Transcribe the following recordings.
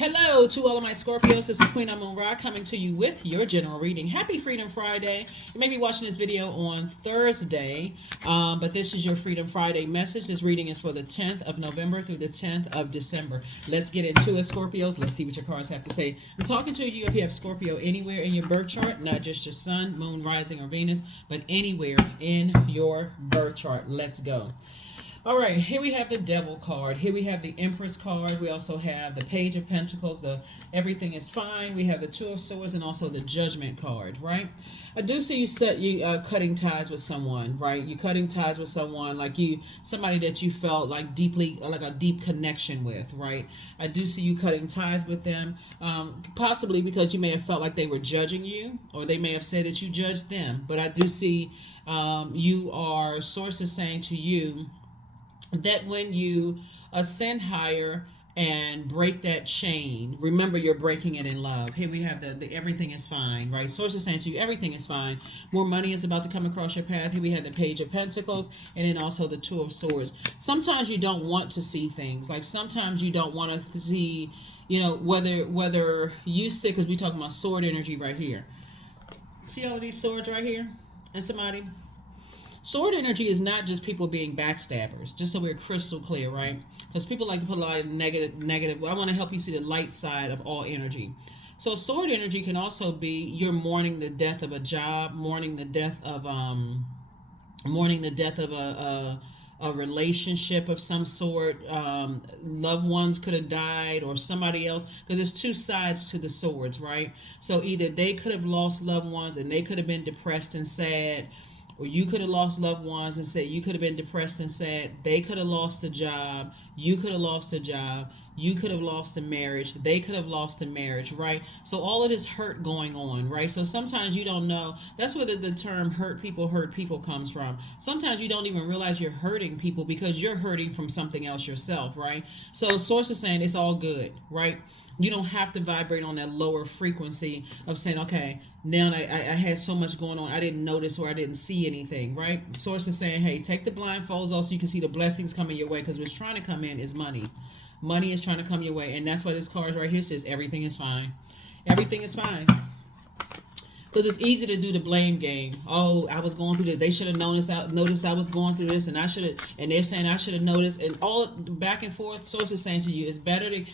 Hello to all of my Scorpios. This is Queen Amun Ra coming to you with your general reading. Happy Freedom Friday. You may be watching this video on Thursday, but this is your Freedom Friday message. This reading is for the 10th of November through the 10th of December. Let's get into it, Scorpios. Let's see what your cards have to say. I'm talking to you if you have Scorpio anywhere in your birth chart, not just your sun, moon, rising, or Venus, but anywhere in your birth chart. Let's go. All right, here we have the Devil card. Here we have the Empress card. We also have the Page of Pentacles, the Everything is Fine. We have the Two of Swords and also the Judgment card, right? I do see you cutting ties with someone, right? You cutting ties with someone, like somebody that you felt like deeply, like a deep connection with, right? I do see you cutting ties with them, possibly because you may have felt like they were judging you, or they may have said that you judged them. But I do see sources saying to you that when you ascend higher and break that chain, remember you're breaking it in love. Here we have the everything is fine, right? Sources saying to you, everything is fine. More money is about to come across your path. Here we have the Page of Pentacles and then also the Two of Swords. Sometimes you don't want to see things. Like sometimes you don't want to see, whether you see, because we're talking about sword energy right here. See all of these swords right here? And somebody... Sword energy is not just people being backstabbers, just so we're crystal clear, right? Because people like to put a lot of negative. I want to help you see the light side of all energy. So sword energy can also be you're mourning the death of a job, mourning the death of a relationship of some sort. Loved ones could have died, or somebody else, because there's two sides to the swords, right? So either they could have lost loved ones and they could have been depressed and sad, or you could have lost loved ones and said you could have been depressed and sad. They could have lost a job. You could have lost a job. You could have lost a marriage. They could have lost a marriage, right? So all of this hurt going on, right? So sometimes you don't know. That's where the term hurt people comes from. Sometimes you don't even realize you're hurting people because you're hurting from something else yourself, right? So sources saying it's all good, right? You don't have to vibrate on that lower frequency of saying, okay, now I had so much going on, I didn't notice or I didn't see anything, right? Sources saying, hey, take the blindfolds off so you can see the blessings coming your way, because what's trying to come in is money. Money is trying to come your way, and that's why this card right here says everything is fine. Everything is fine. Because it's easy to do the blame game. Oh, I was going through this. They should have noticed I was going through this, and they're saying I should have noticed, and all back and forth. Sources saying to you, it's better to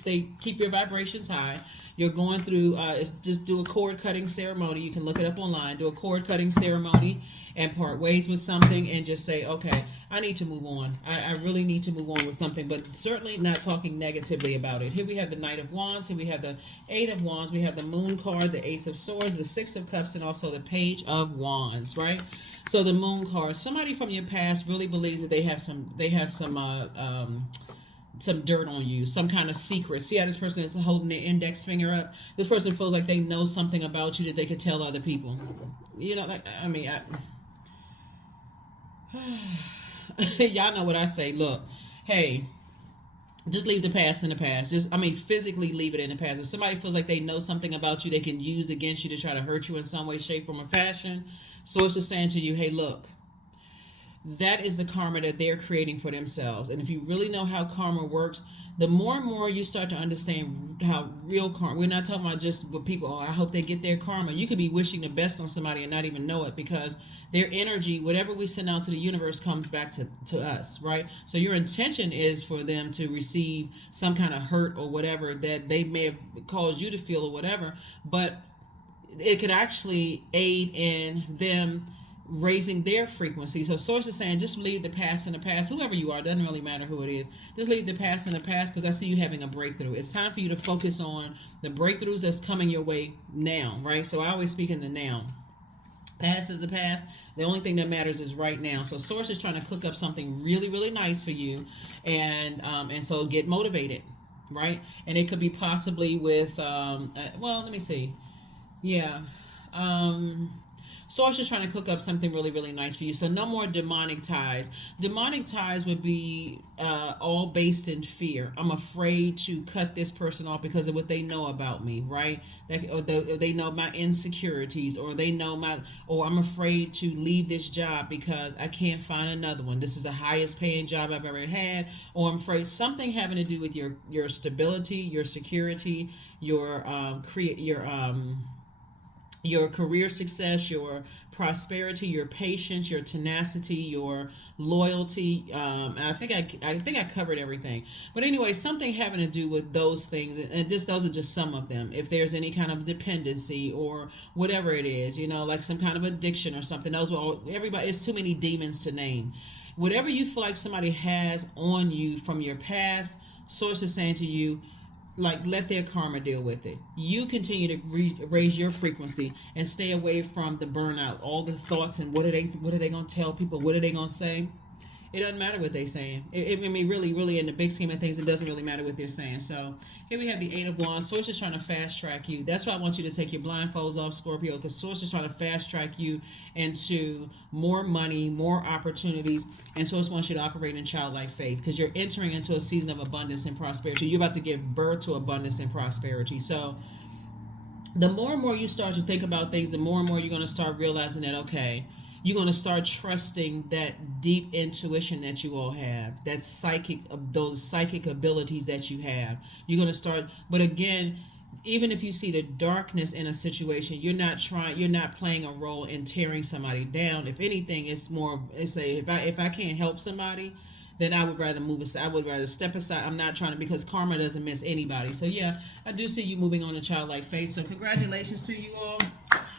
keep your vibrations high. You're going through, just do a cord cutting ceremony. You can look it up online. Do a cord cutting ceremony and part ways with something, and just say, okay, I need to move on. I really need to move on with something, but certainly not talking negatively about it. Here we have the Knight of Wands. Here we have the Eight of Wands. We have the Moon card, the Ace of Swords, the Six of Cups, and also the Page of Wands, right? So the Moon card, somebody from your past really believes that they have some dirt on you, some kind of secret. See how this person is holding their index finger up? This person feels like they know something about you that they could tell other people. Y'all know what I say. Look, hey, just leave the past in the past. Physically leave it in the past. If somebody feels like they know something about you they can use against you to try to hurt you in some way, shape, form, or fashion, source is saying to you, hey, look, that is the karma that they're creating for themselves. And if you really know how karma works, the more and more you start to understand how real karma, we're not talking about just with people, oh, I hope they get their karma. You could be wishing the best on somebody and not even know it, because their energy, whatever we send out to the universe, comes back to us, right? So your intention is for them to receive some kind of hurt or whatever that they may have caused you to feel or whatever, but it could actually aid in them raising their frequency. So source is saying just leave the past in the past. Whoever you are, doesn't really matter who it is. Just leave the past in the past, because I see you having a breakthrough. It's time for you to focus on the breakthroughs that's coming your way now, right? So I always speak in the now. Past is the past. The only thing that matters is right now. So source is trying to cook up something really, really nice for you, and so get motivated, right? And it could be possibly with let me see. Yeah. Source is trying to cook up something really, really nice for you. So no more demonic ties. Demonic ties would be all based in fear. I'm afraid to cut this person off because of what they know about me, right? Or they know my insecurities, or they know or I'm afraid to leave this job because I can't find another one. This is the highest paying job I've ever had, or I'm afraid something having to do with your stability, your security, your career success, your prosperity, your patience, your tenacity, your loyalty. And I think I covered everything. But anyway, something having to do with those things, and just those are just some of them. If there's any kind of dependency or whatever it is, like some kind of addiction or something, those will everybody. It's too many demons to name. Whatever you feel like somebody has on you from your past, Source is saying to you, like, let their karma deal with it. You continue to raise your frequency and stay away from the burnout, all the thoughts and what are they going to tell people, what are they going to say. It doesn't matter what they're saying. I mean, really, in the big scheme of things, it doesn't really matter what they're saying. So here we have the Eight of Wands. Source is trying to fast track you. That's why I want you to take your blindfolds off, Scorpio, because Source is trying to fast track you into more money, more opportunities, and Source wants you to operate in childlike faith because you're entering into a season of abundance and prosperity. You're about to give birth to abundance and prosperity. So the more and more you start to think about things, the more and more you're going to start realizing that, okay, you're going to start trusting that deep intuition that you all have, those psychic abilities that you have. You're going to start, but again, even if you see the darkness in a situation, you're not playing a role in tearing somebody down. If anything, it's if I can't help somebody, then I would rather move aside. I would rather step aside. I'm not trying to, because karma doesn't miss anybody. So yeah, I do see you moving on to childlike faith. So congratulations to you all.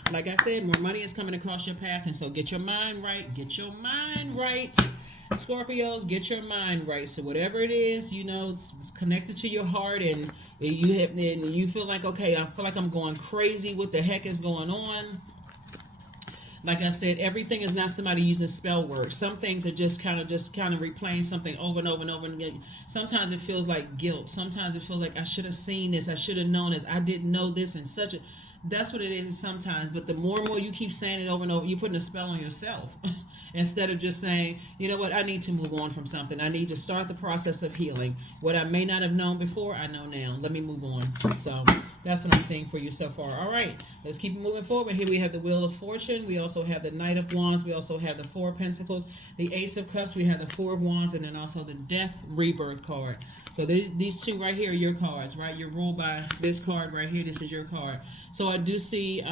Like I said, more money is coming across your path, and so get your mind right. Get your mind right. Scorpios, get your mind right. So whatever it is, it's connected to your heart, and you feel like, okay, I feel like I'm going crazy. What the heck is going on? Like I said, everything is not somebody using spell words. Some things are just kind of replaying something over and over and over again. Sometimes it feels like guilt. Sometimes it feels like I should have seen this. I should have known this. I didn't know this, and such a. That's what it is sometimes. But the more and more you keep saying it over and over, you're putting a spell on yourself. Instead of just saying, you know what, I need to move on from something. I need to start the process of healing. What I may not have known before, I know now. Let me move on. So that's what I'm seeing for you so far. All right, let's keep moving forward. Here we have the Wheel of Fortune. We also have the Knight of Wands. We also have the Four of Pentacles, the Ace of Cups. We have the Four of Wands, and then also the Death Rebirth card. So these two right here are your cards, right? You're ruled by this card right here. This is your card. So I do see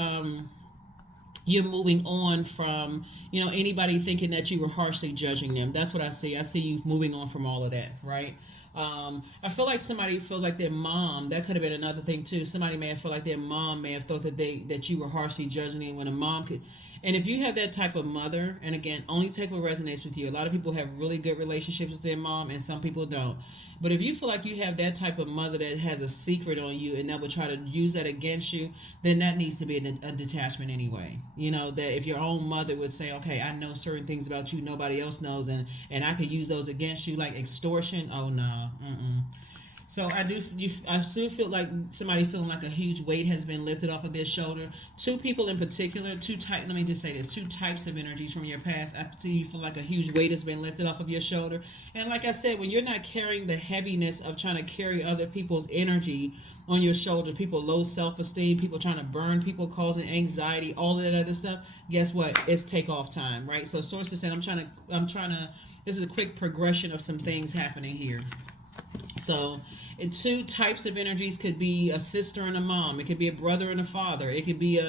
you're moving on from, anybody thinking that you were harshly judging them. That's what I see. I see you moving on from all of that, right? I feel like somebody feels like their mom, that could have been another thing too. Somebody may have felt like their mom may have thought that you were harshly judging them, when a mom could. And if you have that type of mother, and again, only take what resonates with you. A lot of people have really good relationships with their mom, and some people don't. But if you feel like you have that type of mother that has a secret on you and that would try to use that against you, then that needs to be a detachment anyway. That if your own mother would say, okay, I know certain things about you nobody else knows, and I could use those against you, like extortion. Oh, no. So I still feel like somebody feeling like a huge weight has been lifted off of their shoulder. Two people in particular, let me just say this, two types of energies from your past. I see you feel like a huge weight has been lifted off of your shoulder. And like I said, when you're not carrying the heaviness of trying to carry other people's energy on your shoulders, people low self-esteem, people trying to burn people, causing anxiety, all of that other stuff, guess what? It's takeoff time, right? So Source is saying, I'm trying to, this is a quick progression of some things happening here. So, two types of energies could be a sister and a mom. It could be a brother and a father. It could be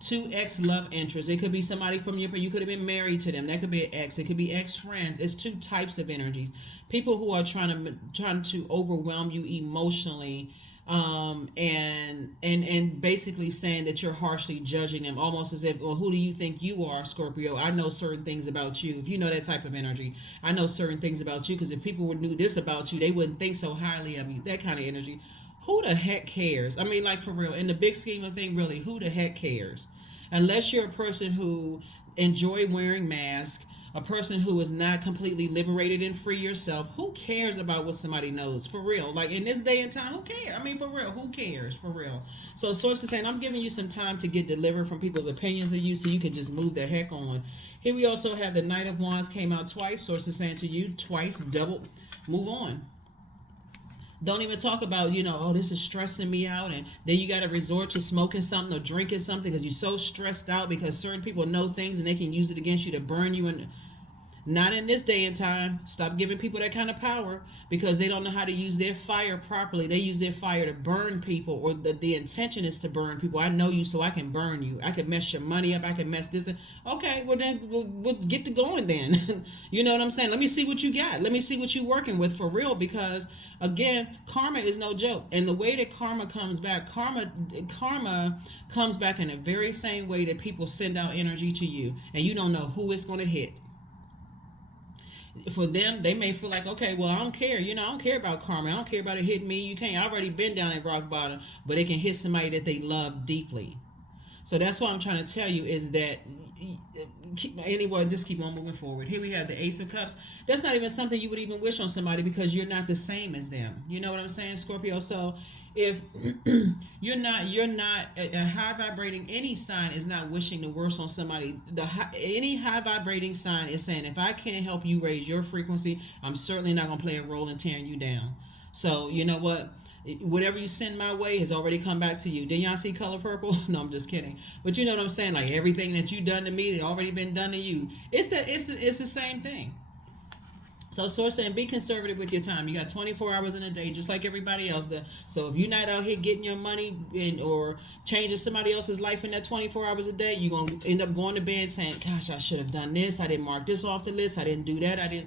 two ex-love interests. It could be somebody from you could have been married to them. That could be an ex. It could be ex-friends. It's two types of energies. People who are trying to overwhelm you emotionally, and basically saying that you're harshly judging them, almost as if, well, who do you think you are, Scorpio? I know certain things about you. If you know that type of energy, I know certain things about you, because if people knew this about you, they wouldn't think so highly of you. That kind of energy. Who the heck cares? I mean, like, for real, in the big scheme of things, really, who the heck cares? Unless you're a person who enjoy wearing masks, a person who is not completely liberated and free yourself. Who cares about what somebody knows? For real. Like in this day and time, who cares? I mean, for real, who cares? For real. So Source is saying, I'm giving you some time to get delivered from people's opinions of you so you can just move the heck on. Here we also have the Knight of Wands came out twice. Source is saying to you, twice, double, move on. Don't even talk about, oh, this is stressing me out. And then you got to resort to smoking something or drinking something because you're so stressed out because certain people know things and they can use it against you to burn you. And not in this day and time. Stop giving people that kind of power because they don't know how to use their fire properly. They use their fire to burn people, or the intention is to burn people. I know you so I can burn you. I can mess your money up. I can mess this up. Okay, well then we'll get to going then. You know what I'm saying? Let me see what you got. Let me see what you're working with for real, because again, karma is no joke. And the way that karma comes back, karma comes back in the very same way that people send out energy to you and you don't know who it's going to hit. For them, they may feel like, okay, well, I don't care. I don't care about karma. I don't care about it hitting me. You can't. I've already been down at rock bottom, but it can hit somebody that they love deeply. So that's what I'm trying to tell you is that, just keep on moving forward. Here we have the Ace of Cups. That's not even something you would even wish on somebody because you're not the same as them. You know what I'm saying, Scorpio? So if you're not a high vibrating, any sign is not wishing the worst on somebody. Any high vibrating sign is saying, if I can't help you raise your frequency, I'm certainly not going to play a role in tearing you down. So you know what? Whatever you send my way has already come back to you. Didn't y'all see color purple? No, I'm just kidding. But you know what I'm saying? Like everything that you done to me, it already been done to you. It's the same thing. So Source saying, be conservative with your time. You got 24 hours in a day, just like everybody else. So if you're not out here getting your money or changing somebody else's life in that 24 hours a day, you're going to end up going to bed saying, gosh, I should have done this. I didn't mark this off the list. I didn't do that.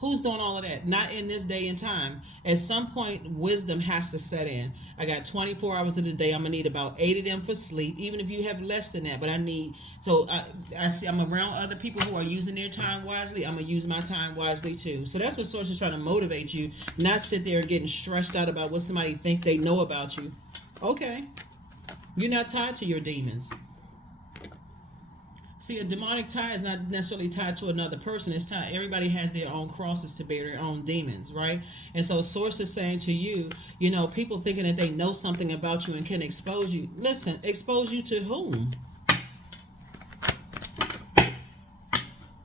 Who's doing all of that? Not in this day and time. At some point, wisdom has to set in. I got 24 hours in the day. I'm going to need about 8 of them for sleep, even if you have less than that. But I see I'm around other people who are using their time wisely. I'm going to use my time wisely too. So that's what Source is trying to motivate you, not sit there getting stressed out about what somebody think they know about you. Okay. You're not tied to your demons. See, a demonic tie is not necessarily tied to another person. It's tied. Everybody has their own crosses to bear, their own demons, right? And so Source is saying to you, people thinking that they know something about you and can expose you. Listen, expose you to whom?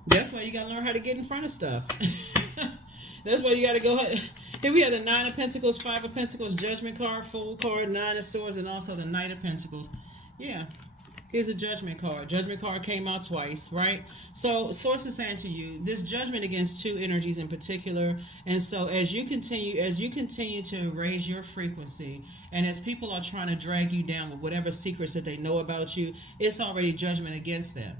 That's why you got to learn how to get in front of stuff. That's why you got to go ahead. Here we have the Nine of Pentacles, Five of Pentacles, Judgment card, Fool card, Nine of Swords, and also the Knight of Pentacles. Yeah. Here's a Judgment card. Judgment card came out twice, right? So Source is saying to you, this judgment against two energies in particular. And so as you continue to raise your frequency, and as people are trying to drag you down with whatever secrets that they know about you, it's already judgment against them.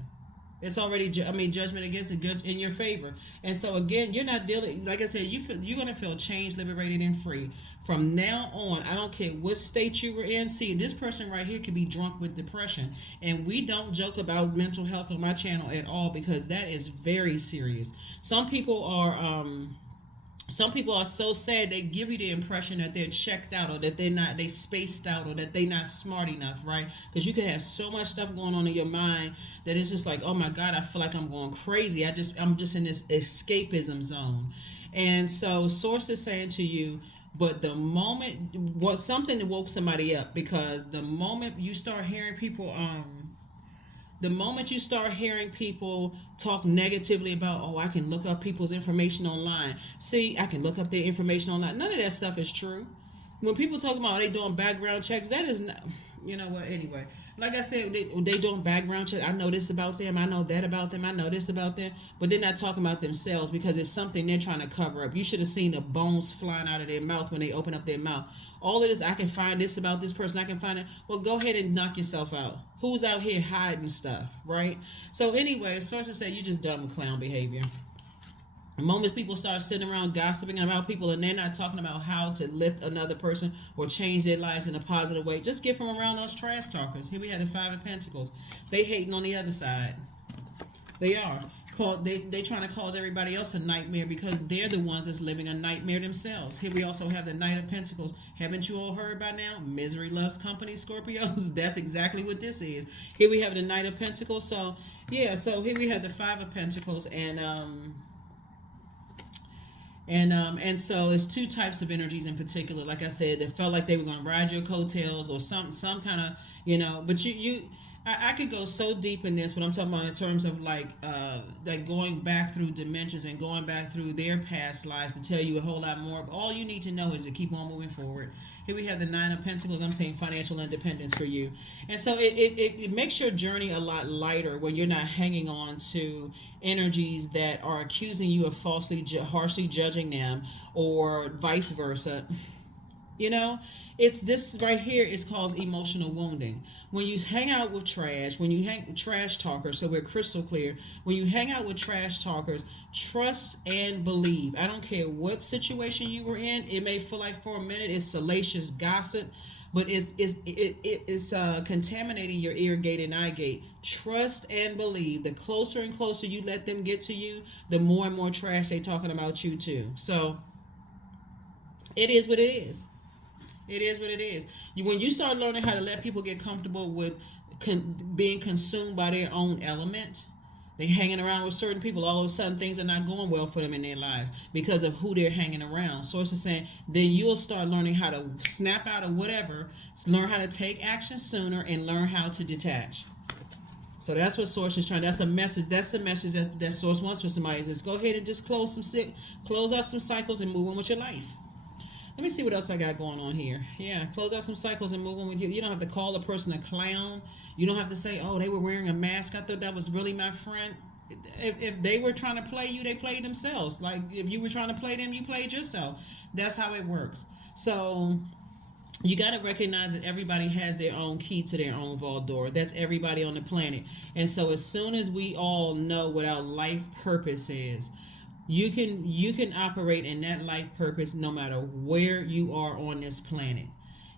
It's already, judgment against it, good in your favor. And so again, you're not dealing, like I said, you're going to feel changed, liberated, and free. From now on, I don't care what state you were in. See, this person right here could be drunk with depression. And we don't joke about mental health on my channel at all because that is very serious. Some people are so sad they give you the impression that they're checked out or that they spaced out or that they're not smart enough, right? Because you could have so much stuff going on in your mind that it's just like, oh my God, I feel like I'm going crazy. I'm just in this escapism zone. And so Source is saying to you, but the moment something woke somebody up, because the moment you start hearing people talk negatively about, oh, I can look up people's information online. See, I can look up their information online. None of that stuff is true. When people talk about they doing background checks, that is not, you know what, anyway. Like I said, they doing background checks. I know this about them. I know that about them. I know this about them. But they're not talking about themselves because it's something they're trying to cover up. You should have seen the bones flying out of their mouth when they open up their mouth. All of this, I can find this about this person. I can find it. Well, go ahead and knock yourself out. Who's out here hiding stuff, right? So anyway, sources say you just done with clown behavior. The moment people start sitting around gossiping about people and they're not talking about how to lift another person or change their lives in a positive way, just get from around those trash talkers. Here we have the Five of Pentacles. They hating on the other side. They are. They trying to cause everybody else a nightmare because they're the ones that's living a nightmare themselves. Here we also have the Knight of Pentacles. Haven't you all heard by now? Misery loves company, Scorpios. That's exactly what this is. Here we have the Knight of Pentacles. So Yeah, so here we have the Five of Pentacles, and so it's two types of energies in particular. Like I said, they felt like they were going to ride your coattails or some kind of, but I could go so deep in this, but I'm talking about in terms of like going back through dimensions and going back through their past lives to tell you a whole lot more. But all you need to know is to keep on moving forward. Here we have the Nine of Pentacles. I'm saying financial independence for you. And so it makes your journey a lot lighter when you're not hanging on to energies that are accusing you of harshly judging them, or vice versa. You know, it's this right here is called emotional wounding. When you hang out with trash, when you hang trash talkers, so we're crystal clear. When you hang out with trash talkers, trust and believe. I don't care what situation you were in. It may feel like for a minute it's salacious gossip, but it's contaminating your ear gate and eye gate. Trust and believe. The closer and closer you let them get to you, the more and more trash they talking about you too. So it is what it is. It is what it is. When you start learning how to let people get comfortable with being consumed by their own element, they hanging around with certain people, all of a sudden things are not going well for them in their lives because of who they're hanging around. So it's saying then you'll start learning how to snap out of whatever, learn how to take action sooner, and learn how to detach. So that's what Source is trying. That's a message. That's a message that Source wants for somebody. Just go ahead and just close out some cycles and move on with your life. Let me see what else I got going on here. Yeah, close out some cycles and move on with you. You don't have to call a person a clown. You don't have to say, oh, they were wearing a mask. I thought that was really my friend. If they were trying to play you, they played themselves. Like if you were trying to play them, you played yourself. That's how it works. So you got to recognize that everybody has their own key to their own vault door. That's everybody on the planet. And so as soon as we all know what our life purpose is, you can operate in that life purpose no matter where you are on this planet.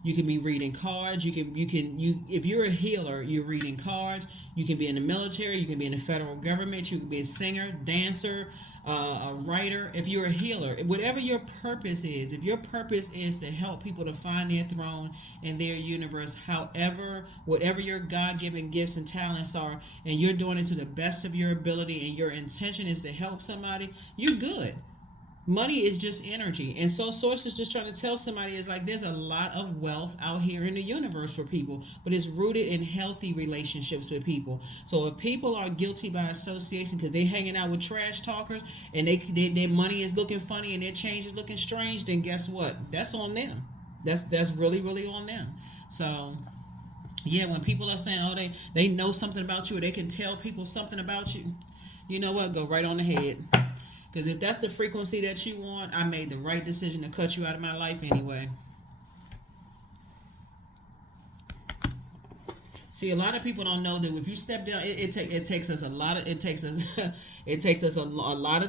You can be reading cards. If you're a healer, you're reading cards. You can be in the military. You can be in the federal government. You can be a singer, dancer, a writer. If you're a healer, whatever your purpose is, if your purpose is to help people to find their throne in their universe, whatever your God-given gifts and talents are, and you're doing it to the best of your ability, and your intention is to help somebody, you're good. Money is just energy. And so Source is just trying to tell somebody is like there's a lot of wealth out here in the universe for people, but it's rooted in healthy relationships with people. So if people are guilty by association because they're hanging out with trash talkers and their money is looking funny and their change is looking strange, then guess what? That's on them. That's really, really on them. So yeah, when people are saying, oh, they know something about you or they can tell people something about you, you know what? Go right on ahead. Because if that's the frequency that you want, I made the right decision to cut you out of my life anyway. See, a lot of people don't know that if you step down, it takes us a lot of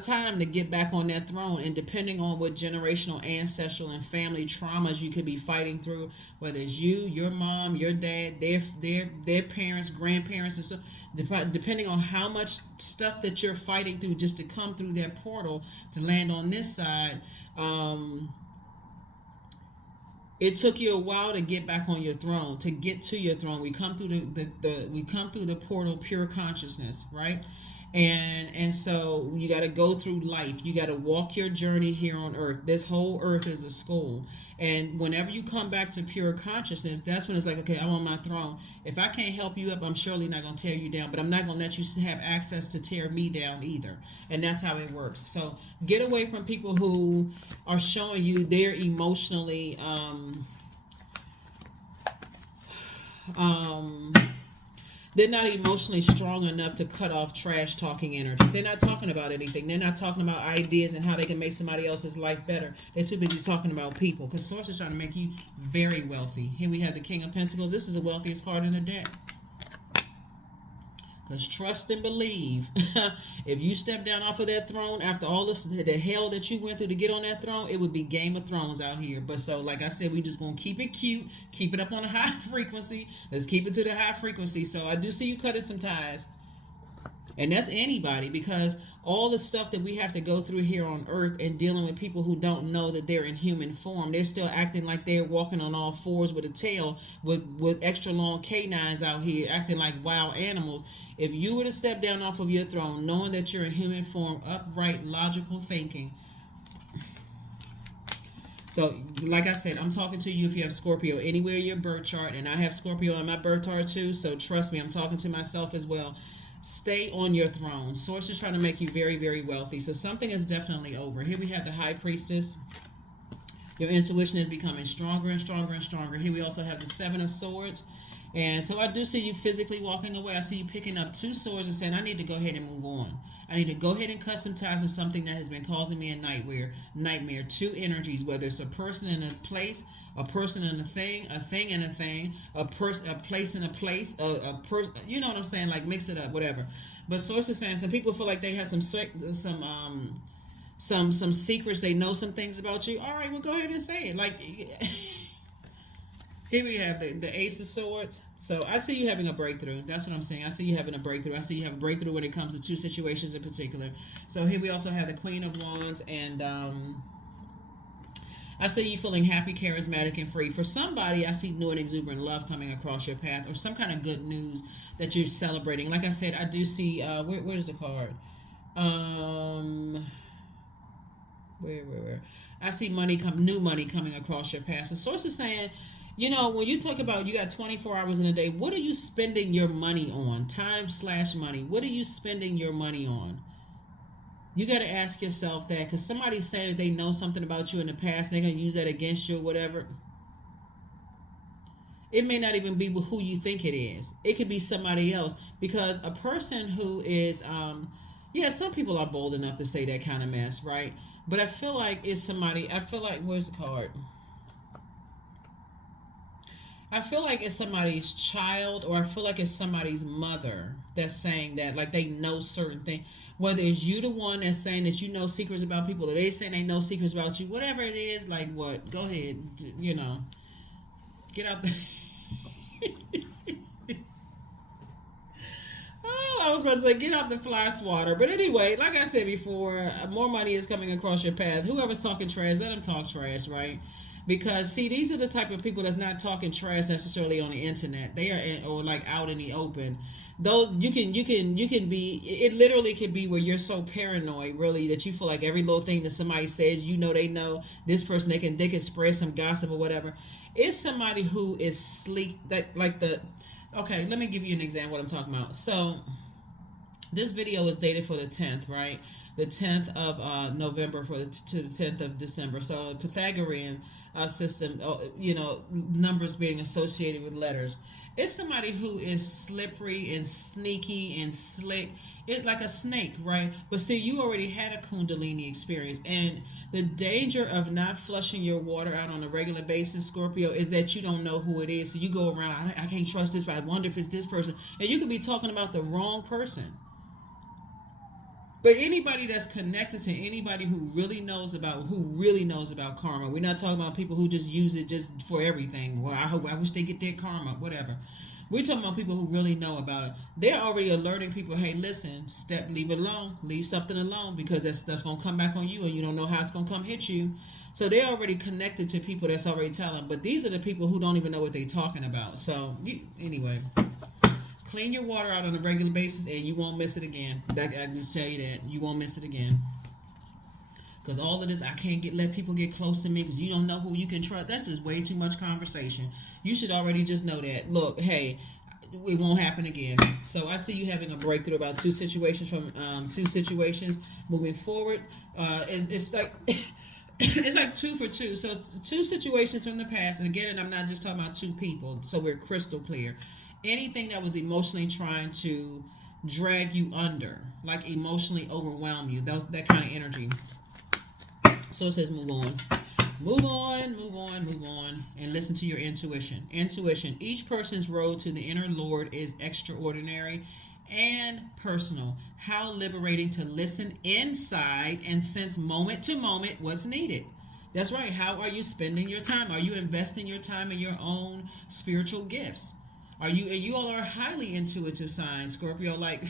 time to get back on that throne. And depending on what generational, ancestral, and family traumas you could be fighting through, whether it's you, your mom, your dad, their parents, grandparents, and so depending on how much stuff that you're fighting through just to come through that portal to land on this side. It took you a while to get back on your throne, to get to your throne. We come through the portal pure consciousness, right? And so you got to go through life. You got to walk your journey here on earth. This whole earth is a school. And whenever you come back to pure consciousness, that's when it's like, okay, I'm on my throne. If I can't help you up, I'm surely not going to tear you down, but I'm not going to let you have access to tear me down either. And that's how it works. So get away from people who are showing you they're emotionally they're not emotionally strong enough to cut off trash talking energies. They're not talking about anything. They're not talking about ideas and how they can make somebody else's life better. They're too busy talking about people, because Source is trying to make you very wealthy. Here we have the King of Pentacles. This is the wealthiest card in the deck. Because trust and believe. If you step down off of that throne after all the hell that you went through to get on that throne, it would be Game of Thrones out here. But so, like I said, we just going to keep it cute. Keep it up on a high frequency. Let's keep it to the high frequency. So I do see you cutting some ties. And that's anybody, because all the stuff that we have to go through here on earth and dealing with people who don't know that they're in human form, they're still acting like they're walking on all fours with a tail, with extra long canines out here acting like wild animals. If you were to step down off of your throne knowing that you're in human form, upright, logical thinking. So, like I said, I'm talking to you if you have Scorpio anywhere in your birth chart, and I have Scorpio in my birth chart too, so trust me, I'm talking to myself as well. Stay on your throne. Source is trying to make you very, very wealthy. So something is definitely over. Here we have the High Priestess. Your intuition is becoming stronger and stronger and stronger. Here we also have the Seven of Swords. And so I do see you physically walking away. I see you picking up two swords and saying, I need to go ahead and move on. I need to go ahead and cut some ties with something that has been causing me a nightmare. Two energies, whether it's a person in a place, a person and a thing and a thing, a place and a place, a person. You know what I'm saying? Like mix it up, whatever. But source is saying some people feel like they have some secrets. They know some things about you. All right, well, go ahead and say it. Like. Here we have the Ace of Swords. So I see you having a breakthrough. That's what I'm saying. I see you having a breakthrough. I see you have a breakthrough when it comes to two situations in particular. So here we also have the Queen of Wands. And I see you feeling happy, charismatic, and free. For somebody, I see new and exuberant love coming across your path, or some kind of good news that you're celebrating. Like I said, I do see, where's the card? Where? I see new money coming across your path. The source is saying, you know, when you talk about you got 24 hours in a day, what are you spending your money on? Time/money. What are you spending your money on? You got to ask yourself that, because somebody's saying that they know something about you in the past, they're going to use that against you or whatever. It may not even be who you think it is. It could be somebody else, because a person who is, some people are bold enough to say that kind of mess, right? But I feel like it's somebody, where's the card? I feel like it's somebody's child, or I feel like it's somebody's mother that's saying that, like they know certain things. Whether it's you the one that's saying that you know secrets about people, or they saying they know secrets about you, whatever it is, like what? Go ahead, get out there. Oh, I was about to say, get out the fly swatter. But anyway, like I said before, more money is coming across your path. Whoever's talking trash, let them talk trash, right? Because see, these are the type of people that's not talking trash necessarily on the internet. They are or like out in the open. Those you can be. It literally can be where you're so paranoid, really, that you feel like every little thing that somebody says, they know this person. They can spread some gossip or whatever. It's somebody who is sleek. That like the. Okay, let me give you an example of what I'm talking about. So, this video is dated for the 10th, right? The 10th of November to the 10th of December. So, Pythagorean system, numbers being associated with letters. It's somebody who is slippery and sneaky and slick. It's like a snake, right? But see, you already had a Kundalini experience. And the danger of not flushing your water out on a regular basis, Scorpio, is that you don't know who it is. So you go around, I can't trust this, but I wonder if it's this person. And you could be talking about the wrong person. But anybody that's connected to anybody who really knows about karma. We're not talking about people who just use it just for everything. Well, I wish they get their karma, whatever. We're talking about people who really know about it. They're already alerting people, hey, listen, leave it alone. Leave something alone, because that's going to come back on you, and you don't know how it's going to come hit you. So they're already connected to people that's already telling. But these are the people who don't even know what they're talking about. So anyway, clean your water out on a regular basis, and you won't miss it again. I can just tell you that. You won't miss it again. Because all of this, I can't let people get close to me because you don't know who you can trust. That's just way too much conversation. You should already just know that. Look, hey, it won't happen again. So I see you having a breakthrough about two situations moving forward. It's like it's like 2 for 2. So it's two situations from the past. And again, I'm not just talking about two people. So we're crystal clear. Anything that was emotionally trying to drag you under, like emotionally overwhelm you, that kind of energy. So it says move on, and listen to your intuition. Intuition. Each person's road to the inner Lord is extraordinary and personal. How liberating to listen inside and sense moment to moment what's needed. That's right. How are you spending your time? Are you investing your time in your own spiritual gifts? And you all are highly intuitive signs, Scorpio. Like,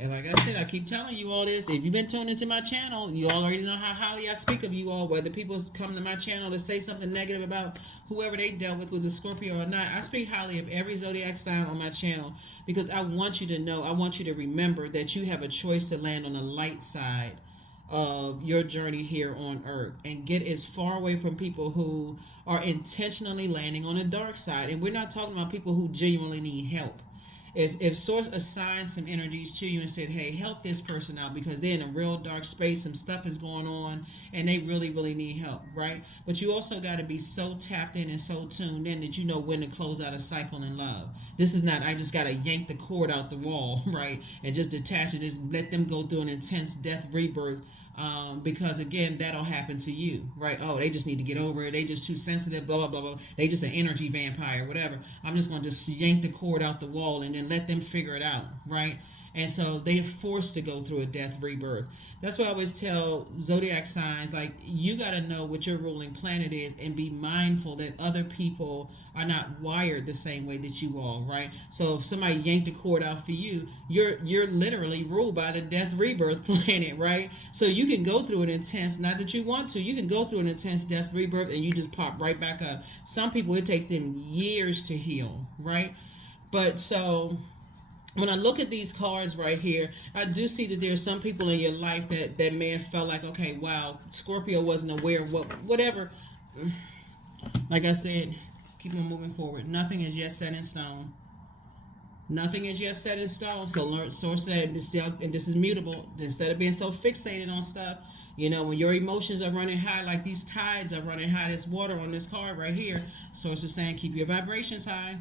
And like I said, I keep telling you all this. If you've been tuned into my channel, you already know how highly I speak of you all. Whether people come to my channel to say something negative about whoever they dealt with a Scorpio or not, I speak highly of every zodiac sign on my channel because I want you to know, I want you to remember that you have a choice to land on the light side of your journey here on earth and get as far away from people who are intentionally landing on the dark side. And we're not talking about people who genuinely need help. If Source assigns some energies to you and said, hey, help this person out because they're in a real dark space, some stuff is going on, and they really, really need help, right? But you also got to be so tapped in and so tuned in that you know when to close out a cycle in love. This is not, I just got to yank the cord out the wall, right? And just detach it, just let them go through an intense death rebirth. Because again, that'll happen to you, right? Oh, they just need to get over it. They just too sensitive, blah, blah, blah, blah. They just an energy vampire, whatever. I'm just going to just yank the cord out the wall and then let them figure it out, right? And so they're forced to go through a death rebirth. That's why I always tell zodiac signs, like, you got to know what your ruling planet is and be mindful that other people are not wired the same way that you are, right? So if somebody yanked the cord out for you, you're literally ruled by the death rebirth planet, right? So you can go through an intense, not that you want to, you can go through an intense death rebirth and you just pop right back up. Some people, it takes them years to heal, right? But so when I look at these cards right here, I do see that there's some people in your life that may have felt like, okay, wow, Scorpio wasn't aware of whatever. Like I said, keep on moving forward. Nothing is yet set in stone. Nothing is yet set in stone. So Source said, still, and this is mutable. Instead of being so fixated on stuff, you know, when your emotions are running high, like these tides are running high, this water on this card right here, Source is saying, keep your vibrations high.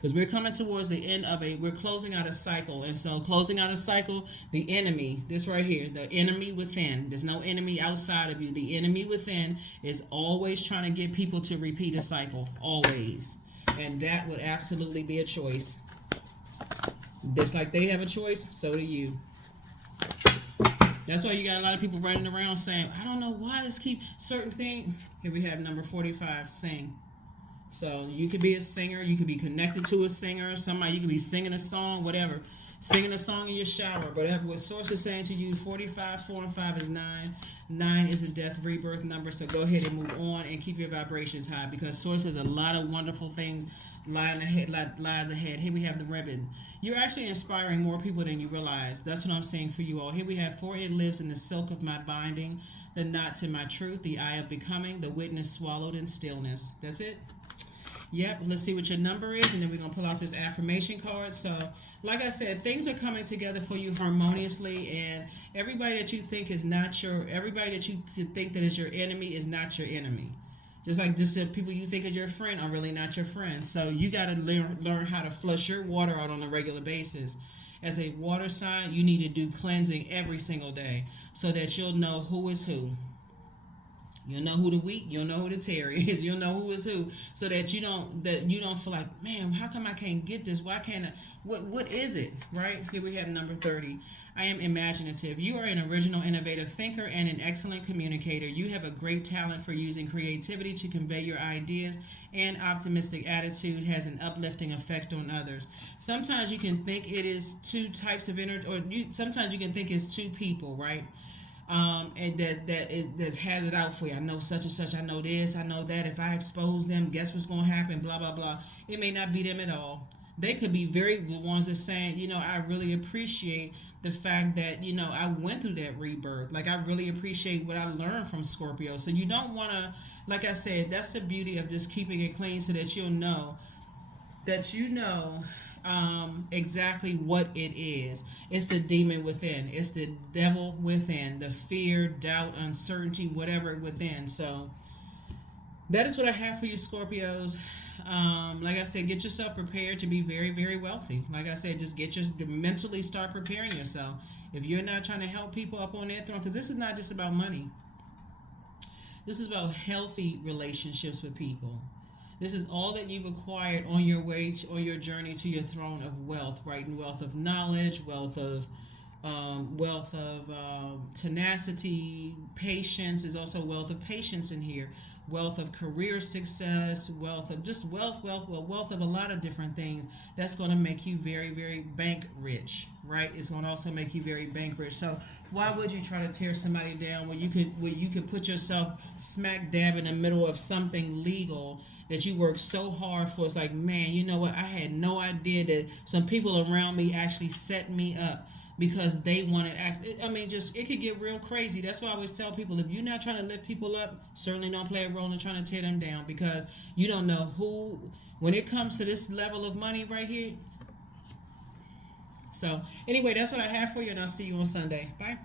Because we're coming towards the end of we're closing out a cycle. And so closing out a cycle, the enemy, this right here, the enemy within, there's no enemy outside of you. The enemy within is always trying to get people to repeat a cycle, always. And that would absolutely be a choice. Just like they have a choice, so do you. That's why you got a lot of people running around saying, I don't know why this keep certain thing. Here we have number 45, sing. So you could be a singer, you could be connected to a singer, somebody, you could be singing a song, whatever. Singing a song in your shower, whatever. What Source is saying to you, 45, 4 and 5 is 9. 9 is a death rebirth number, so go ahead and move on and keep your vibrations high because Source has a lot of wonderful things lies ahead. Here we have the ribbon. You're actually inspiring more people than you realize. That's what I'm saying for you all. Here we have, for it lives in the silk of my binding, the knots in my truth, the eye of becoming, the witness swallowed in stillness. That's it. Yep, let's see what your number is, and then we're going to pull out this affirmation card. So, like I said, things are coming together for you harmoniously, and everybody that you think is not everybody that you think that is your enemy is not your enemy. Just like people you think is your friend are really not your friends. So you got to learn how to flush your water out on a regular basis. As a water sign, you need to do cleansing every single day so that you'll know who is who. You'll know who the wheat, you'll know who the terry is, you'll know who is who, so that you don't feel like, man, how come I can't get this? Why can't I? What is it? Right? Here we have number 30. I am imaginative. You are an original, innovative thinker and an excellent communicator. You have a great talent for using creativity to convey your ideas, and optimistic attitude has an uplifting effect on others. Sometimes you can think it is two types of energy, sometimes you can think it's two people, right? And that has it out for you. I know such and such. I know this. I know that. If I expose them, guess what's going to happen? Blah, blah, blah. It may not be them at all. They could be the ones that saying, I really appreciate the fact that, I went through that rebirth. Like, I really appreciate what I learned from Scorpio. So you don't want to, like I said, that's the beauty of just keeping it clean so that you'll know exactly what it is. It's the demon within. It's the devil within. The fear, doubt, uncertainty, whatever within. So that is what I have for you, Scorpios. Like I said, get yourself prepared to be very, very wealthy. Like I said, just mentally start preparing yourself. If you're not trying to help people up on their throne, because this is not just about money. This is about healthy relationships with people. This is all that you've acquired on your way on your journey to your throne of wealth, right? And wealth of knowledge, wealth of tenacity, patience. There's also wealth of patience in here. wealth of career success, wealth of just wealth of a lot of different things. That's going to make you very, very bank rich, right? It's going to also make you very bank rich. So why would you try to tear somebody down when you could put yourself smack dab in the middle of something legal that you worked so hard for? It's like, man, you know what? I had no idea that some people around me actually set me up because they wanted access. I mean, just it could get real crazy. That's why I always tell people, if you're not trying to lift people up, certainly don't play a role in trying to tear them down, because you don't know who, when it comes to this level of money right here. So anyway, that's what I have for you, and I'll see you on Sunday. Bye.